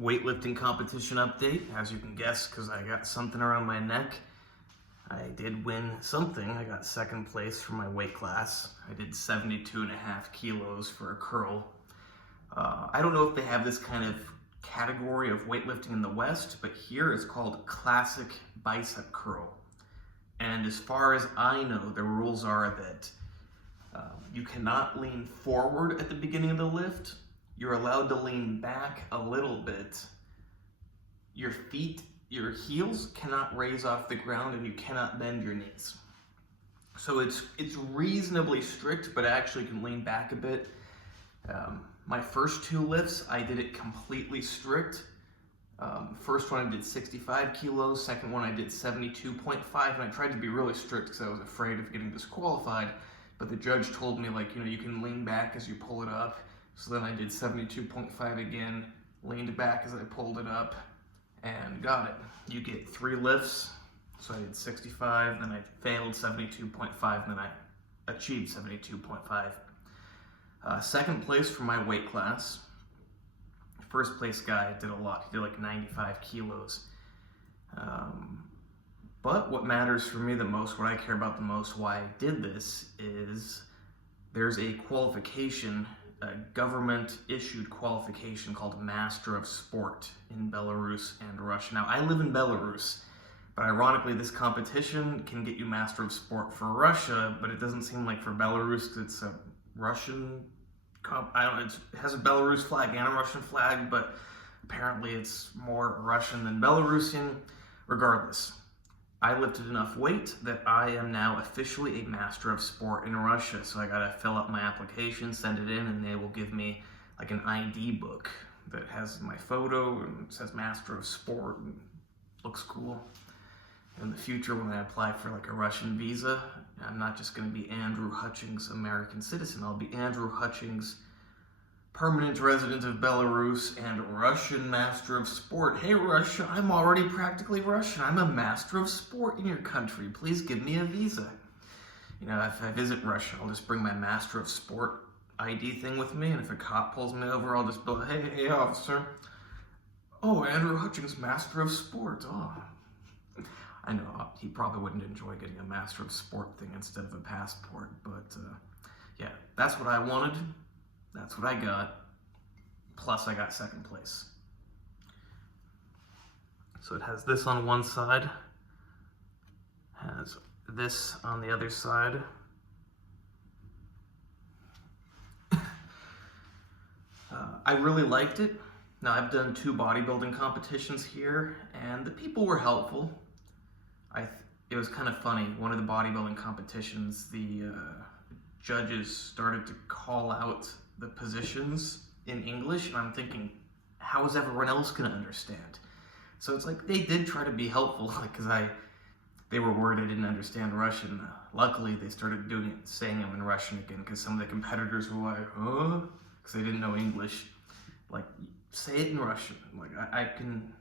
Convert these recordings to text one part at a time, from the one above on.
Weightlifting competition update. As you can guess, because I got something around my neck, I did win something. I got second place for my weight class. I did 72.5 kilos for a curl. I don't know if they have this kind of category of weightlifting in the West, but here it's called classic bicep curl. And as far as I know, the rules are that you cannot lean forward at the beginning of the lift. You're allowed to lean back a little bit. Your heels cannot raise off the ground, and you cannot bend your knees. So it's reasonably strict, but I actually can lean back a bit. My first two lifts, I did it completely strict. First one I did 65 kilos, second one I did 72.5, and I tried to be really strict because I was afraid of getting disqualified, but the judge told me, like, you can lean back as you pull it up. So then I did 72.5 again, leaned back as I pulled it up, and got it. You get 3 lifts, so I did 65, then I failed 72.5, and then I achieved 72.5. Second place for my weight class. First place guy did a lot. He did like 95 kilos. But what matters for me the most, what I care about the most, why I did this, is there's a qualification, a government-issued qualification called Master of Sport in Belarus and Russia. Now, I live in Belarus, but ironically, this competition can get you Master of Sport for Russia, but it doesn't seem like for Belarus, because it's a Russian it has a Belarus flag and a Russian flag, but apparently it's more Russian than Belarusian. Regardless, I lifted enough weight that I am now officially a Master of Sport in Russia. So I gotta fill out my application, send it in, and they will give me like an ID book that has my photo and it says Master of Sport and looks cool. In the future, when I apply for like a Russian visa, I'm not just going to be Andrew Hutchings, American citizen. I'll be Andrew Hutchings, permanent resident of Belarus and Russian Master of Sport. Hey Russia, I'm already practically Russian. I'm a Master of Sport in your country. Please give me a visa. If I visit Russia, I'll just bring my Master of Sport ID thing with me, and if a cop pulls me over, I'll just be like, hey officer. Oh, Andrew Hutchings, Master of Sport. Oh. I know he probably wouldn't enjoy getting a Master of Sport thing instead of a passport, but yeah, that's what I wanted. That's what I got. Plus, I got second place. So it has this on one side, has this on the other side. I really liked it. Now, I've done 2 bodybuilding competitions here, and the people were helpful. It was kind of funny. One of the bodybuilding competitions, the judges started to call out the positions in English, and I'm thinking, how is everyone else going to understand? So it's like they did try to be helpful, because they were worried I didn't understand Russian. Luckily, they started saying them in Russian again, because some of the competitors were like, huh? Because they didn't know English. Like, say it in Russian. Like, I can,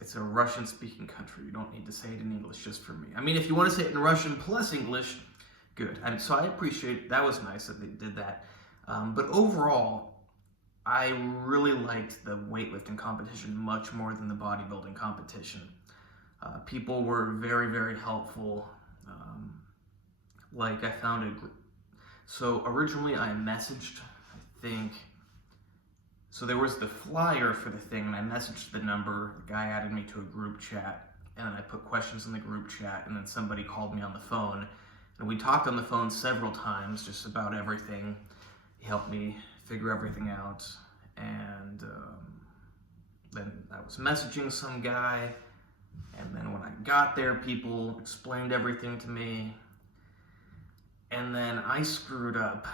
it's a Russian-speaking country. You don't need to say it in English just for me. I mean, if you want to say it in Russian plus English, good. And so I appreciate, that was nice that they did that. But overall, I really liked the weightlifting competition much more than the bodybuilding competition. People were very, very helpful. Like I found a group. So originally I messaged, I think, so there was the flyer for the thing, and I messaged the number. The guy added me to a group chat, and then I put questions in the group chat, and then somebody called me on the phone. And we talked on the phone several times, just about everything. He helped me figure everything out. And then I was messaging some guy, and then when I got there, people explained everything to me. And then I screwed up,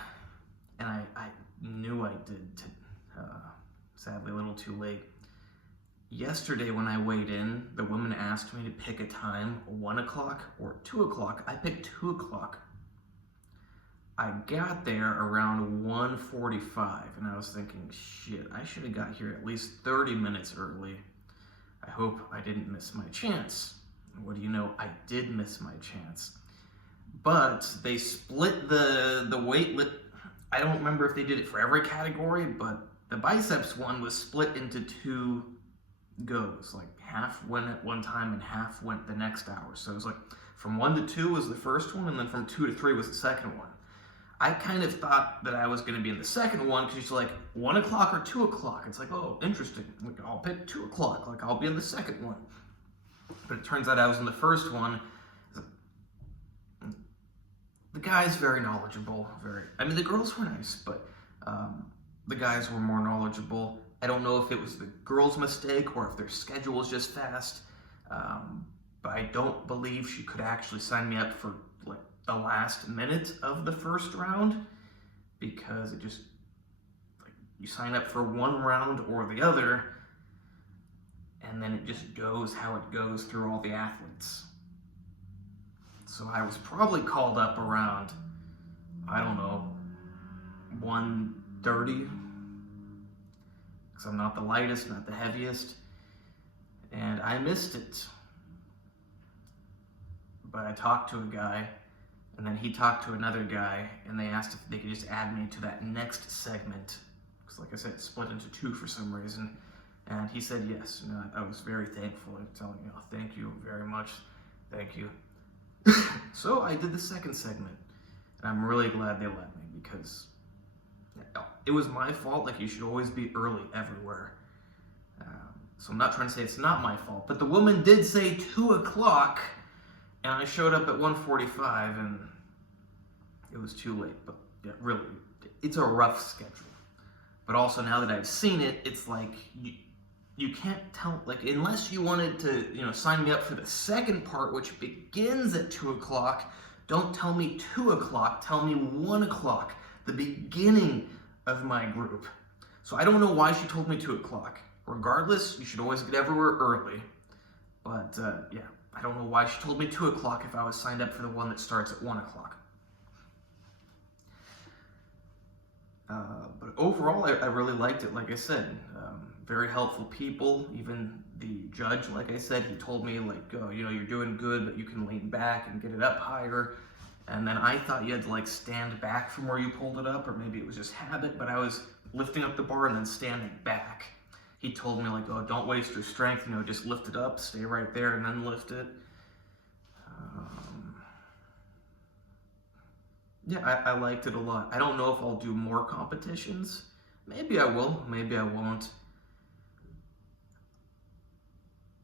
and I knew I did. Sadly, a little too late. Yesterday when I weighed in, the woman asked me to pick a time, 1 o'clock or 2 o'clock. I picked 2 o'clock. I got there around 1:45, and I was thinking, shit, I should have got here at least 30 minutes early. I hope I didn't miss my chance. What do you know? I did miss my chance. But they split the weight. I don't remember if they did it for every category, but The biceps one was split into 2 goes, like half went at one time and half went the next hour. So it was like from 1 to 2 was the first one, and then from 2 to 3 was the second one. I kind of thought that I was going to be in the second one because she's like 1 o'clock or 2 o'clock. It's like, oh, interesting. Like, I'll pick 2 o'clock. Like, I'll be in the second one. But it turns out I was in the first one. The guy's very knowledgeable. I mean, the girls were nice, but the guys were more knowledgeable. I don't know if it was the girls' mistake or if their schedule was just fast. But I don't believe she could actually sign me up for like the last minute of the first round, because it just, like, you sign up for one round or the other, and then it just goes how it goes through all the athletes. So I was probably called up around, I don't know, 1:30, because I'm not the lightest, not the heaviest, and I missed it. But I talked to a guy, and then he talked to another guy, and they asked if they could just add me to that next segment, because like I said, it's split into 2 for some reason, and he said yes. And I was very thankful. I'm telling you, thank you very much, thank you. So I did the second segment, and I'm really glad they let me, because it was my fault. Like, you should always be early everywhere. So I'm not trying to say it's not my fault, but the woman did say 2 o'clock, and I showed up at 1:45, and it was too late. But yeah, really, it's a rough schedule. But also, now that I've seen it, it's like, you can't tell, like, unless you wanted to, sign me up for the second part, which begins at 2 o'clock, don't tell me 2 o'clock, tell me 1 o'clock, the beginning of my group. So I don't know why she told me 2 o'clock. Regardless, you should always get everywhere early. But, yeah, I don't know why she told me 2 o'clock if I was signed up for the one that starts at 1 o'clock. But overall, I really liked it. Like I said, very helpful people. Even the judge, like I said, he told me, like, oh, you're doing good, but you can lean back and get it up higher. And then I thought you had to, like, stand back from where you pulled it up, or maybe it was just habit, but I was lifting up the bar and then standing back. He told me, like, oh, don't waste your strength, just lift it up, stay right there, and then lift it. Yeah, I liked it a lot. I don't know if I'll do more competitions. Maybe I will, maybe I won't.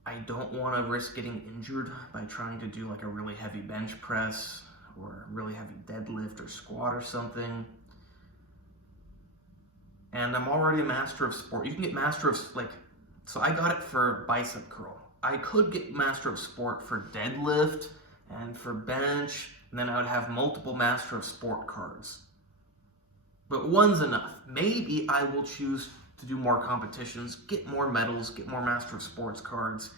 I don't want to risk getting injured by trying to do like a really heavy bench press or a really heavy deadlift or squat or something. And I'm already a master of sport. You can get master of, so I got it for bicep curl. I could get master of sport for deadlift and for bench, and then I would have multiple master of sport cards. But one's enough. Maybe I will choose to do more competitions, get more medals, get more master of sports cards.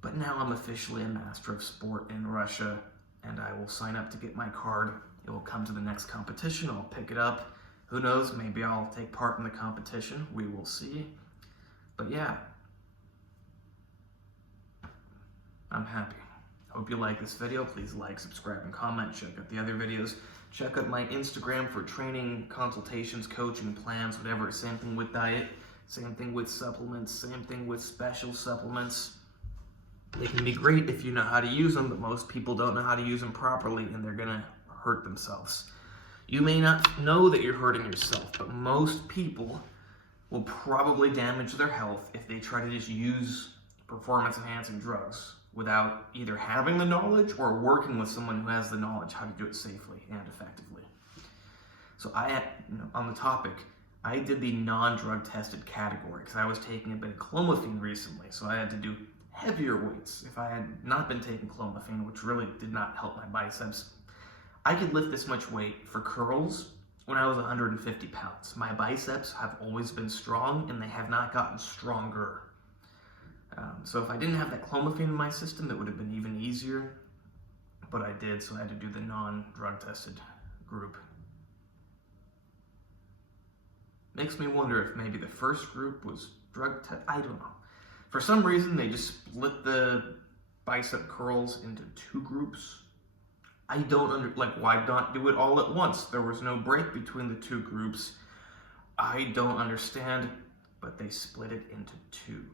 But now I'm officially a master of sport in Russia, and I will sign up to get my card. It will come to the next competition. I'll pick it up. Who knows? Maybe I'll take part in the competition. We will see. But yeah, I'm happy. Hope you like this video. Please like, subscribe, and comment. Check out the other videos. Check out my Instagram for training, consultations, coaching, plans, whatever. Same thing with diet. Same thing with supplements. Same thing with special supplements. They can be great if you know how to use them, but most people don't know how to use them properly, and they're going to hurt themselves. You may not know that you're hurting yourself, but most people will probably damage their health if they try to just use performance-enhancing drugs without either having the knowledge or working with someone who has the knowledge how to do it safely and effectively. So on the topic, I did the non-drug tested category because I was taking a bit of clomiphene recently, so I had to do heavier weights. If I had not been taking clomiphene, which really did not help my biceps, I could lift this much weight for curls when I was 150 pounds. My biceps have always been strong, and they have not gotten stronger. So if I didn't have that clomiphene in my system, it would have been even easier. But I did, so I had to do the non-drug tested group. Makes me wonder if maybe the first group was drug tested. I don't know. For some reason, they just split the bicep curls into 2 groups. I don't why not do it all at once? There was no break between the 2 groups. I don't understand, but they split it into two.